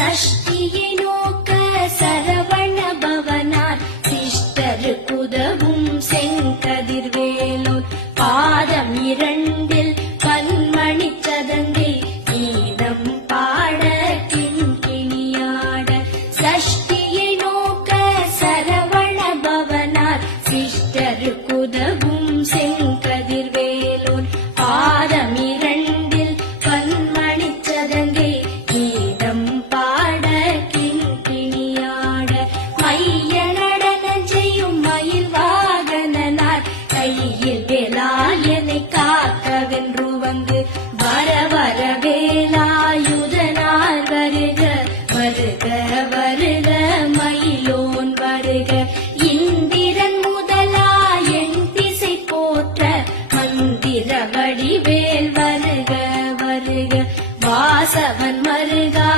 சஷ்டியை நோக்க சரவண பவனார் சிஷ்டருக்குதவும் செங்கதிர்வேலோர் பாதம் இரண்டில் பன்மணி சதங்கை கீதம் பாட கிண்கிணியாட சஷ்டியை நோக்க சரவண பவனார் சிஷ்டருக்குதவும் செங்கதிர்வேலோர் பாதம் இரண்டில் பன்மணி சதங்கை கீதம் பாட கிண்கிணியாட மைய நடன செய்யும் மயில் வாகனனார் கையில் வேலாயனை காக்கவென்று வந்து வர வர வேலாயுதனார் வருக வருக வருக மயிலோன் வருக இந்திரன் முதலா என் திசை போற்ற மந்திர வடிவேல் வருக வருக வாசவன் மருகா